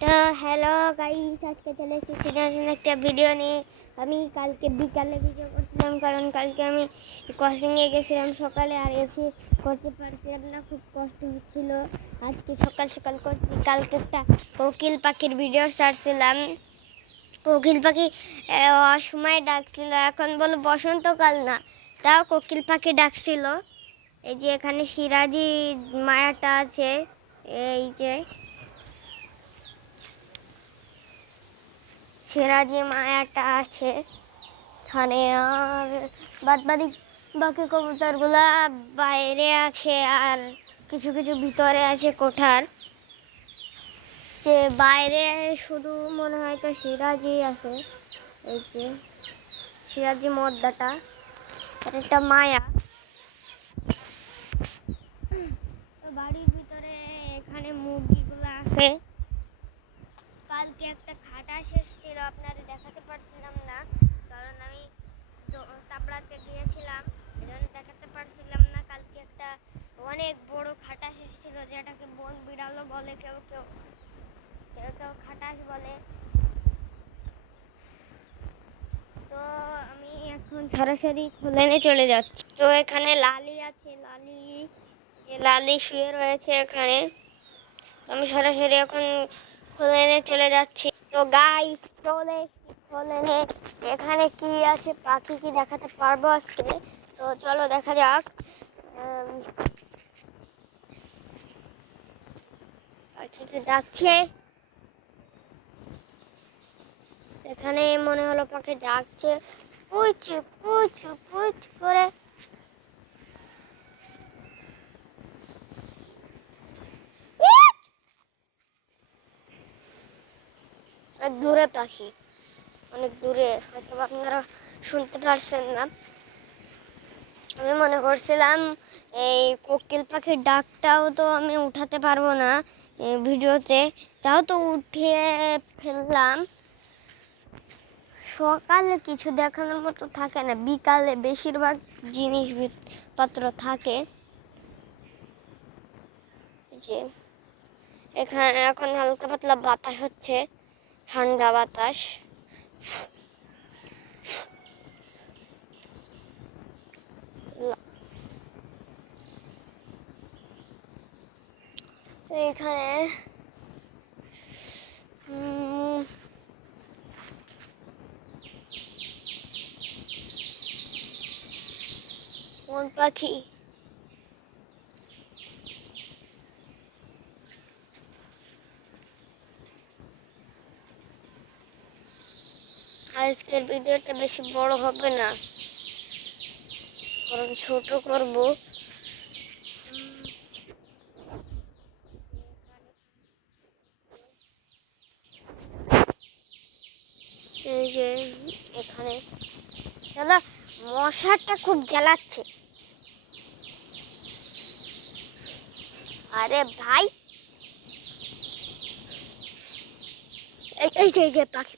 তো hello guys, আজকে চলে এসেছি নতুন একটা ভিডিও নিয়ে। আমি কালকে বিকালে ভিডিও করছিলাম, কারণ কালকে আমি কোচিংয়ে গেছিলাম সকালে, আর এসে করতে পারছিলাম না, খুব কষ্ট হচ্ছিল। আজকে সকাল সকাল করছি। কালকে একটা কোকিল পাখির ভিডিও ছাড়ছিলাম। কোকিল পাখি অসময় ডাকছিল, এখন বলো বসন্তকাল না, তাও কোকিল পাখি ডাকছিল। এই যে এখানে সিরাজি মায়াটা আছে, এই যে সিরাজি মায়াটা আছে এখানে। আর বাকি কবুতরগুলা বাইরে আছে, আর কিছু কিছু ভিতরে আছে কোঠার। যে বাইরে শুধু মনে হয় তো সিরাজি আছে, এই যে সিরাজি মদ্দাটা, আর একটা মায়া। তো বাড়ির ভিতরে এখানে মুরগিগুলো আছে। কালকে একটা খাটাস এসেছিল, আপনাদের দেখাতে পারছিলাম না, কারণ আমি তাবড়াতে গিয়েছিলাম, এজন্য দেখাতে পারছিলাম না। কালকে একটা অনেক বড় খাটাস এসেছিল, যেটাকে বন বিড়ালও বলে, কেউ কেউ কেউ কেউ খাটাস বলে। তো আমি এখন সরাসরি খুলেনে চলে যাচ্ছি। তো এখানে লালি আছে, লালি শুয়ে রয়েছে এখানে। আমি সরাসরি এখন খুলেনে চলে যাচ্ছি। তো গাইস, চলে খুলেনে। এখানে কি আছে, পাখি কি দেখাতে পারবো আজকে? তো চলো দেখা যাক। পাখিকে ডাকছে এখানে, মনে হলো পাখি ডাকছে পুচ পুচ পুচ করে। অনেক দূরে পাখি, অনেক দূরে, হয়তো আপনারা শুনতে পারছেন না। আমি মনে করছিলাম এই কোকিল পাখির ডাকটাও তো আমি উঠাতে পারবো না ভিডিওতে, তাও তো উঠিয়ে ফেললাম। সকালে কিছু দেখানোর মতো থাকে না, বিকালে বেশিরভাগ জিনিসপত্র থাকে। যে এখানে এখন হালকা পাতলা বাতাস হচ্ছে, ঠান্ডা বাতাস। এখানে কোন পাখি? আজকের ভিডিওটা বেশি বড় হবে না, কারণ ছোট করব। এই যে এখানে দাদা, মশাটা খুব জ্বালাচ্ছে। আরে ভাই, এই যে পাখি,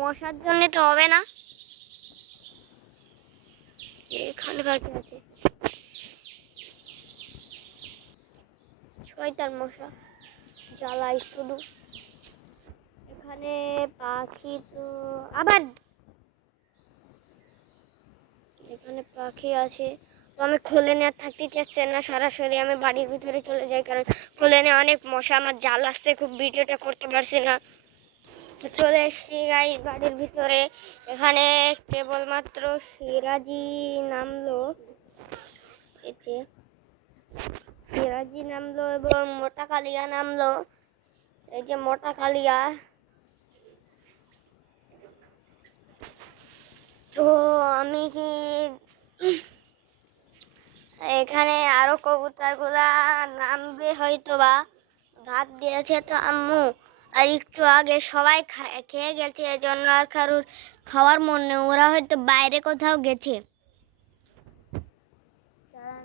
মশার জন্য তো হবে না। এখানে পাখি আছে, শয়তান মশা জ্বালাই শুধু। এখানে পাখি তো আবার, এখানে পাখি আছে। তো আমি খুলেনে আর থাকতে চাচ্ছি না, সরাসরি আমি বাড়ির ভিতরে চলে যাই, কারণ খুলেনে অনেক মশা, আমার জাল আসতে খুব ভিডিওটা করতে পারছি না। তো চলে এসছি গাই বাড়ির ভিতরে। এখানে কেবলমাত্র সিরাজি নামলো, এই যে সিরাজি নামলো এবং মোটা কালিয়া নামলো। এই যে মোটা কালিয়া। তো আমি কি এখানে আরো কবুতর গুলা নামবে হয়তো বা, ভাত দিয়েছে তো আম্মু, আর একটু আগে সবাই খেয়ে গেছে, এজন্য আর কারোর খাওয়ার মন নেই, ওরা হয়তো বাইরে কোথাও গেছে।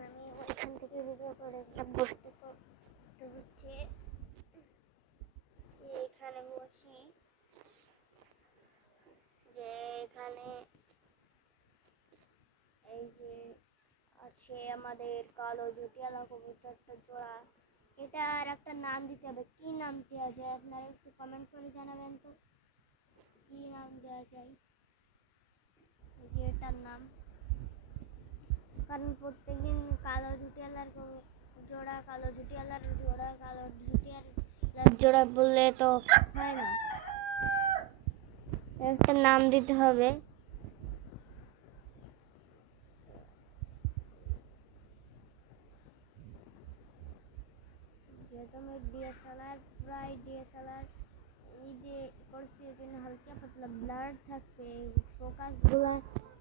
আমি এখান থেকে ভিডিও করে বসতে হচ্ছে, এখানে বসি। যে এখানে এই যে আছে আমাদের কালো জুটিয়ালা কবুতরটা জোড়া, এটার একটা নাম দিতে হবে। কি নাম দেওয়া যায় আপনারা একটু কমেন্ট করে জানাবেন তো, কি নাম দেওয়া যায় এই যে এটার নাম। কারণ প্রত্যেকদিন কালো জুটিয়ালার জোড়া, কালো জুটিয়ালার জোড়া, কালো জুটিয়ালার জোড়া বললে তো হয় না, একটা নাম দিতে হবে। যেহেতু আমি ডিএসএলআর প্রায় ডিএসএলআর এই যে করছি এই জন্য হালকা পাতলা ব্লার থাকবে, ফোকাসগুলো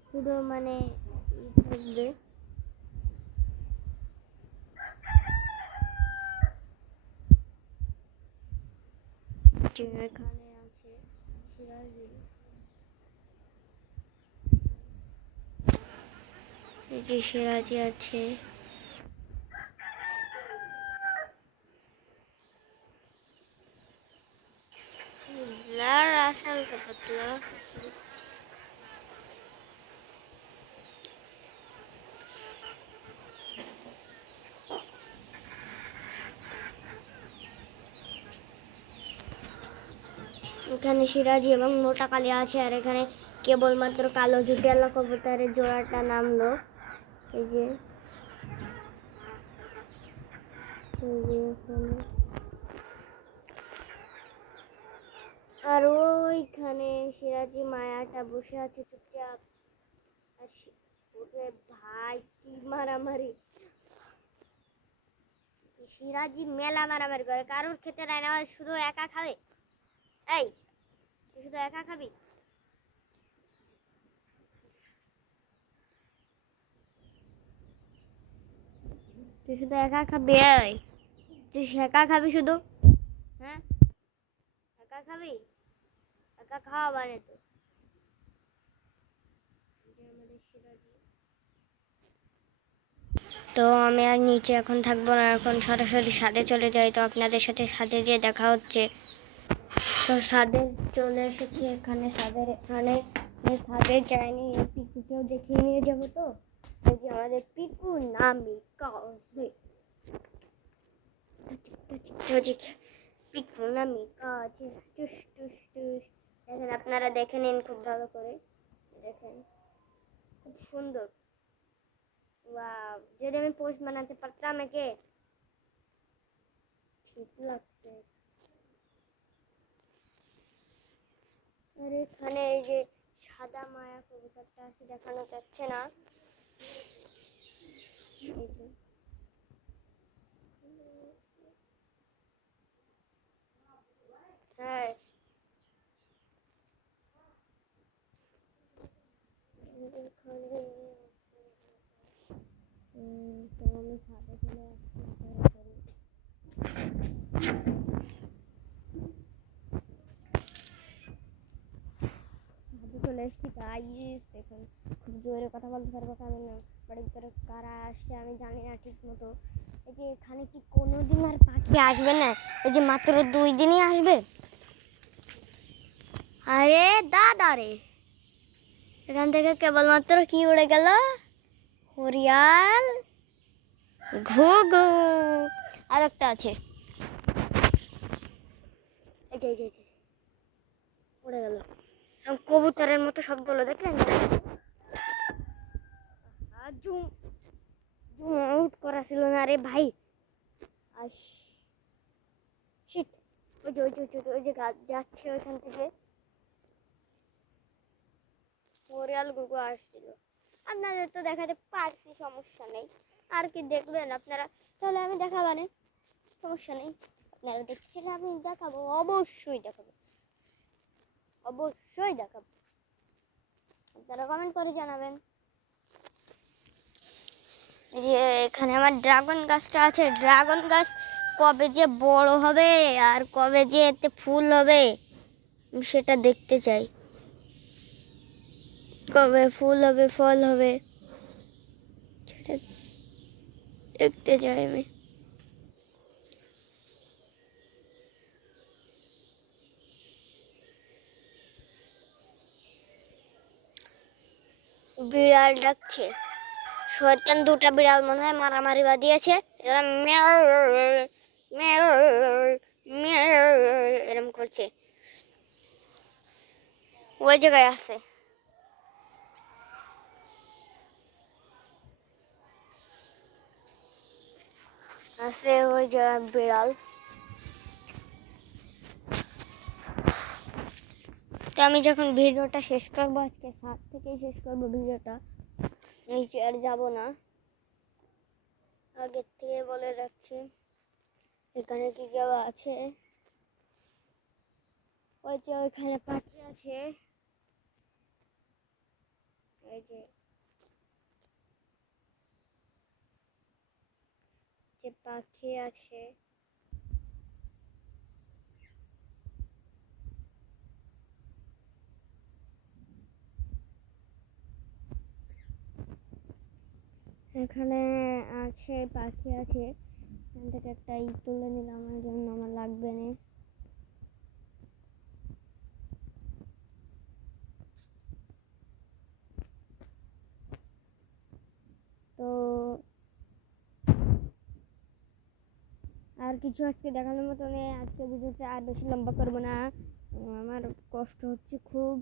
শুধু মানে ই থাকবে। এখানে আছে সিরাজি, এই যে সিরাজি আছে, ব্লার আছে হালকা পাতলা। এখানে সিরাজি এবং মোটা কালি আছে, আর এখানে কেবলমাত্র কালো জুটিয়ালা কবুতরের জোড়াটা নামলো। এই যে আর ওইখানে সিরাজি মায়াটা বসে আছে চুপচাপ। ভাই কি মারামারি, সিরাজি মেলা মারামারি করে, কারোর খেতে নেয় না, শুধু একা খাবে। এই তুই শুধু একা খাবি? তুই শুধু একা খাবি? এই তুই একা খাবি শুধু? হ্যাঁ একা খাবি? একা খাওয়া মানে তো তো আমি আর নিচে এখন থাকবো না, এখন সরাসরি ছাদে চলে যাই। তো আপনাদের সাথে ছাদে যেয়ে দেখা হচ্ছে। তো ছাদে চলে এসেছি, এখানে ছাদের এখানে ছাদে যাইনি, পিকুকেও দেখিয়ে নিয়ে যাবো। তো এই যে আমাদের পিকু নামি কাজে, পিকু নামি কাজে টুস টুস টুস। দেখেন আপনারা দেখে নিন খুব ভালো করে, দেখেন খুব সুন্দর। ওয়াও, যদি আমি পোস্ট বানাতে পারতাম একে, ঠিক লাগছে। আর এখানে এই যে সাদা মায়া কবুতরটা আছে, দেখানো যাচ্ছে না। হ্যাঁ তো আমি ছাদে চলে আসছি সরাসরি। চলে এসেছি গাইস, দেখুন খুব জোরে কথা বলতে পারবো কারণ বাড়ির ভিতরে কারা আসছে আমি জানি না ঠিক মতো। এই যে এখানে কি কোনোদিন আর পাখি আসবে না? এই যে মাত্র 2 দিনই আসবে। আরে দাদা রে, এখান থেকে কেবলমাত্র কি উড়ে গেল? হরিয়াল ঘুঘু। আর একটা আছে, এই যে উড়ে গেল। কবুতরের মতো শব্দ হলো, দেখলেন? জুম জুম আউট করা ছিল না রে ভাই। শিট, ওই যে গাছ যাচ্ছে ওইখান থেকে হরিয়াল গুগু আসছিল। আপনাদের তো দেখাতে পারছি, সমস্যা নেই। আর কি দেখবেন আপনারা? তাহলে আমি দেখাবানে, সমস্যা নেই। আপনারা দেখছেন, আমি দেখাবো, অবশ্যই দেখাবো, অবশ্যই দেখাবো। আপনারা কমেন্ট করে জানাবেন। এই যে এখানে আমার ড্রাগন গাছটা আছে, ড্রাগন গাছ কবে যে বড় হবে আর কবে যে এতে ফুল হবে সেটা দেখতে চাই। কবে ফুল হবে, ফল হবে, সেটা দেখতে চাই আমি। বিড়াল ডাকছে, শয়তান দুটা বিড়াল মনে হয় মারামারি বাঁধিয়েছে। এরা এরম করছে, ওই জায়গায় আছে। আছে ওই জায়গায় বিড়াল। তো আমি যখন ভিডিওটা শেষ করবো, আজকে 7 থেকেই শেষ করবো ভিডিওটা, নিচে আর যাবো না, আগের থেকে বলে রাখছি। এখানে কি কেউ আছে? ওই যে ওইখানে পাখি আছে, এই যে পাখি আছে। এখানে আছে পাখি আছে, এখান থেকে একটা তুলে নিলাম, আমার জন্য আমার লাগবে না। তো আর কিছু আজকে দেখানোর মতো নেই। আজকে ভিডিওটা আর বেশি লম্বা করবো না, আমার কষ্ট হচ্ছে খুব,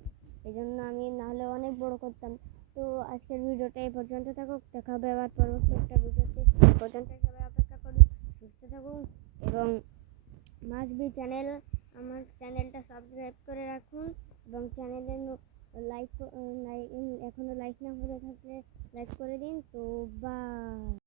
এই জন্য আমি নাহলে অনেক বড় করতাম। তো আজকের ভিডিওটা এই পর্যন্ত থাকুক, দেখা হবে আবার পরবর্তী একটা ভিডিওতে। এই পর্যন্ত সবাই অপেক্ষা করুন, সুস্থ থাকুন এবং মাসবি চ্যানেল, আমার চ্যানেলটা সাবস্ক্রাইব করে রাখুন এবং চ্যানেলে লাইক, এখনো লাইক না করে থাকলে লাইক করে দিন। তো বাই।